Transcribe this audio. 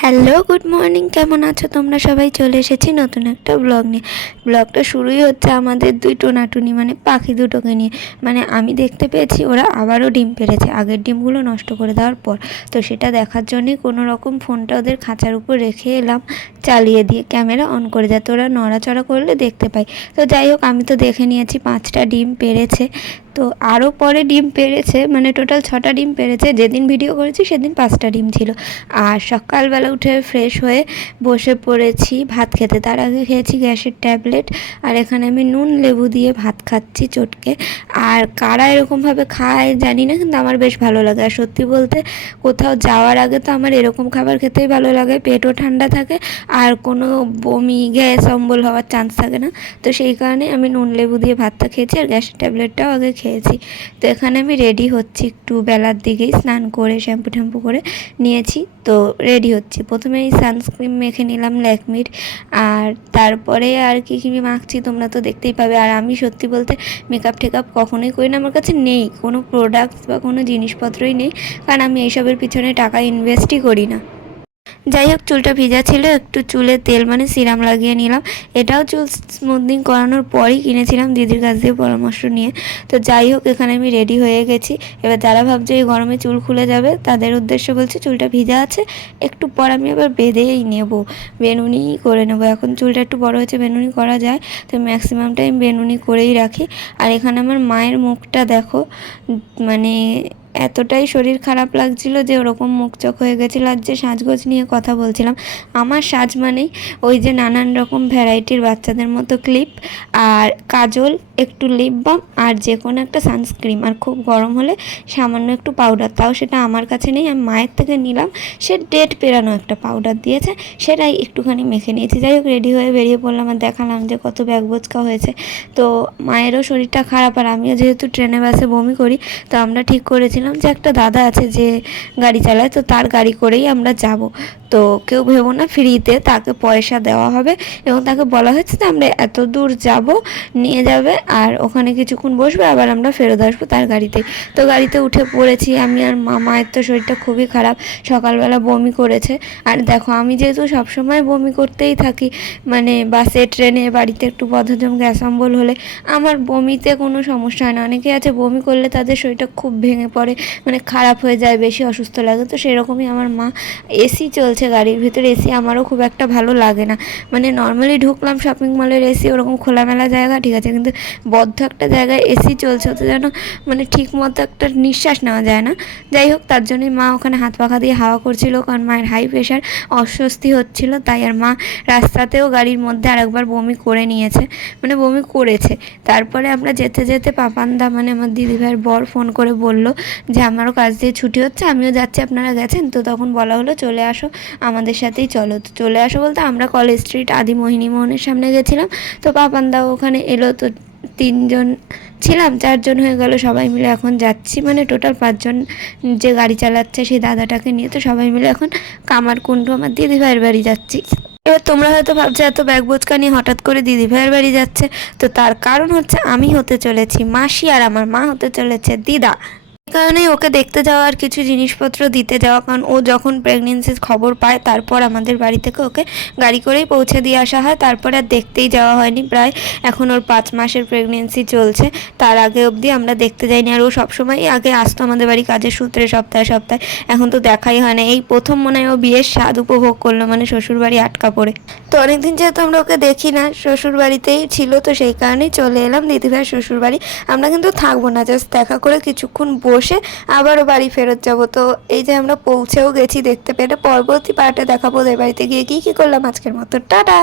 Hello, good morning. কেমন আছো তোমরা সবাই? চলে এসেছি নতুন একটা ব্লগ নিয়ে। ব্লগটা শুরুই হচ্ছে আমাদের দুই টোনাটুনি মানে পাখি দুটোকে নিয়ে। মানে আমি দেখতে পেয়েছি ওরা আবারও ডিম পেড়েছে আগের ডিমগুলো নষ্ট করে দেওয়ার পর। তো সেটা দেখার জন্যই কোনো রকম ফোনটা ওদের খাঁচার উপর রেখে এলাম চালিয়ে দিয়ে, ক্যামেরা অন করে, যাতে ওরা নড়াচড়া করলে দেখতে পাই। তো যাই হোক, আমি তো দেখে নিয়েছি 5টা ডিম পেড়েছে। তো আরও পরে ডিম পেড়েছে, মানে টোটাল 6টা ডিম পেড়েছে। যেদিন ভিডিও করেছি সেদিন 5টা ডিম ছিল। আর সকালবেলা উঠে ফ্রেশ হয়ে বসে পড়েছি ভাত খেতে। তার আগে খেয়েছি গ্যাসের ট্যাবলেট। আর এখানে আমি নুন লেবু দিয়ে ভাত খাচ্ছি চটকে। আর কারা এরকমভাবে খায় জানি না, কিন্তু আমার বেশ ভালো লাগে। আর সত্যি বলতে কোথাও যাওয়ার আগে তো আমার এরকম খাবার খেতেই ভালো লাগে, পেটও ঠান্ডা থাকে আর কোনো বমি গ্যাস অম্বল হওয়ার চান্স থাকে না। তো সেই কারণে আমি নুন লেবু দিয়ে ভাতটা খেয়েছি আর গ্যাসের ট্যাবলেটটাও আগে খেয়েছি। তো এখানে আমি রেডি হচ্ছি, একটু বেলার দিকেই স্নান করে শ্যাম্পু ট্যাম্পু করে নিয়েছি। তো রেডি হচ্ছি। প্রথমে এই সানস্ক্রিন মেখে নিলাম ল্যাকমির। আর তারপরে আর কী কী মাখছি তোমরা তো দেখতেই পাবে। আর আমি সত্যি বলতে মেকআপ টেকআপ কখনোই করি না, আমার কাছে নেই কোনো প্রোডাক্টস বা কোনো জিনিসপত্রই নেই, কারণ আমি এইসবের পিছনে টাকা ইনভেস্টই করি না। যাই হোক, চুলটা ভিজা ছিল, একটু চুলে তেল মানে সিরাম লাগিয়ে নিলাম। এটাও চুল স্মুথনিং করানোর পরই কিনেছিলাম দিদির কাছ দিয়ে পরামর্শ নিয়ে। তো যাই হোক, এখানে আমি রেডি হয়ে গেছি। এবার যারা ভাবছে এই গরমে চুল খুলে যাবে তাদের উদ্দেশ্য বলছি, চুলটা ভিজা আছে, একটু পর আমি আবার বেঁধেই নেব, বেনুনিই করে নেব। এখন চুলটা একটু বড় হয়েছে, বেনুনি করা যায়, তো ম্যাক্সিমাম টাইম বেনুনি করেই রাখি। আর এখানে আমার মায়ের মুখটা দেখো, মানে এতটাই শরীর খারাপ লাগছিল যে ওরকম মুখ চোখ হয়ে গেছিলো। আর যে সাজগোজ নিয়ে কথা বলছিলাম, আমার সাজ মানেই ওই যে নানান রকম ভ্যারাইটির বাচ্চাদের মতো ক্লিপ আর কাজল, একটু লিপ বাম আর যে কোনো একটা সানস্ক্রিম, আর খুব গরম হলে সামান্য একটু পাউডার। তাও সেটা আমার কাছে নেই, আমি মায়ের থেকে নিলাম, সে ডেট পেরানো একটা পাউডার দিয়েছে, সেটাই একটুখানি মেখে নিয়েছি। যাই হোক, রেডি হয়ে বেরিয়ে পড়লাম আর দেখালাম যে কত ব্যাগ বোচকা হয়েছে। তো মায়েরও শরীরটা খারাপ আর আমিও যেহেতু ট্রেনে বাসে বমি করি, তো আমরা ঠিক করেছিলাম যে একটা দাদা আছে যে গাড়ি চালায়, তো তার গাড়ি করেই আমরা যাব। তো কেউ ভেবো না ফ্রিতে, তাকে পয়সা দেওয়া হবে এবং তাকে বলা হয়েছে যে আমরা এত দূর যাব, নিয়ে যাবে আর ওখানে কিছুক্ষণ বসবে, আবার আমরা ফেরত আসবো তার গাড়িতেই। তো গাড়িতে উঠে পড়েছি আমি আর মা। মায়ের তো শরীরটা খুবই খারাপ, সকালবেলা বমি করেছে। আর দেখো, আমি যেহেতু সবসময় বমি করতেই থাকি, মানে বাসে ট্রেনে বাড়িতে একটু বদহজম গ্যাস অম্বল হলে আমার বমিতে কোনো সমস্যা হয় না। অনেকে আছে বমি করলে তাদের শরীরটা খুব ভেঙে পড়ে, মানে খারাপ হয়ে যায়, বেশি অসুস্থ লাগে। তো সেরকমই আমার মা। এসি চলছে গাড়ির ভিতরে, এসি আমারও খুব একটা ভালো লাগে না। মানে নর্মালি ঢুকলাম শপিং মলের এসি, ওরকম খোলামেলা জায়গা ঠিক আছে, কিন্তু বদ্ধ একটা জায়গায় এসি চলছে, তো যেন মানে ঠিক মতো একটা নিঃশ্বাস নেওয়া যায় না। যাই হোক, তার জন্যই মা ওখানে হাত পাখা দিয়ে হাওয়া করছিল, কারণ মায়ের হাই প্রেশার, অস্বস্তি হচ্ছিল তাই। আর মা রাস্তাতেও গাড়ির মধ্যে আরেকবার বমি করে নিয়েছে, মানে বমি করেছে। তারপরে আমরা যেতে যেতে পাপানদা মানে আমার দিদিভাইয়ের বর ফোন করে বলল যে আমারও কাজ দিয়ে ছুটি হচ্ছে, আমিও যাচ্ছি, আপনারা গেছেন? তো তখন বলা হলো চলে আসো আমাদের সাথেই চলো। তো চলে আসো বলতে আমরা কলেজ স্ট্রিট আদি মোহিনী মোহনের সামনে গেছিলাম। তো পাপানদাও ওখানে এলো। তো 3জন ছিলাম, 4জন হয়ে গেল, সবাই মিলে এখন যাচ্ছি, মানে টোটাল 5জন যে গাড়ি চালাচ্ছে সেই দাদাটাকে নিয়ে। তো সবাই মিলে এখন কামারকুণ্ডু আমার দিদিভাইয়ের বাড়ি যাচ্ছি। এবার তোমরা হয়তো ভাবছো এত ব্যাগ বোচকা নিয়ে হঠাৎ করে দিদিভাইয়ের বাড়ি যাচ্ছে, তো তার কারণ হচ্ছে আমি হতে চলেছি মাসি আর আমার মা হতে চলেছে দিদা। এই কারণেই ওকে দেখতে যাওয়া আর কিছু জিনিসপত্র দিতে যাওয়া, কারণ ও যখন প্রেগনেন্সির খবর পায় তারপর আমাদের বাড়ি থেকে ওকে গাড়ি করেই পৌঁছে দিয়ে আসা হয়। তারপরে আর দেখতেই যাওয়া হয়নি প্রায়। এখন ওর 5 মাসের প্রেগনেন্সি চলছে, তার আগে অবধি আমরা দেখতে যাইনি। আর ও সবসময় আগে আসতো আমাদের বাড়ি কাজের সূত্রে সপ্তাহে সপ্তাহে, এখন তো দেখাই হয় না। এই প্রথম মনে হয় ও বিয়ের স্বাদ উপভোগ করলো, মানে শ্বশুরবাড়ি আটকা পড়ে। তো অনেকদিন যেহেতু আমরা ওকে দেখি না, শ্বশুরবাড়িতেই ছিল, তো সেই কারণেই চলে এলাম দিদিভাইয়ের শ্বশুরবাড়ি। আমরা কিন্তু থাকবো না, জাস্ট দেখা করে কিছুক্ষণ বসে আবারও বাড়ি ফেরত যাব। তো এই যে আমরা পৌঁছেও গেছি দেখতে পেলে। পরবর্তী পার্টে দেখাবো ওদের বাড়িতে গিয়ে কী কী করলাম। আজকের মতো টাটা।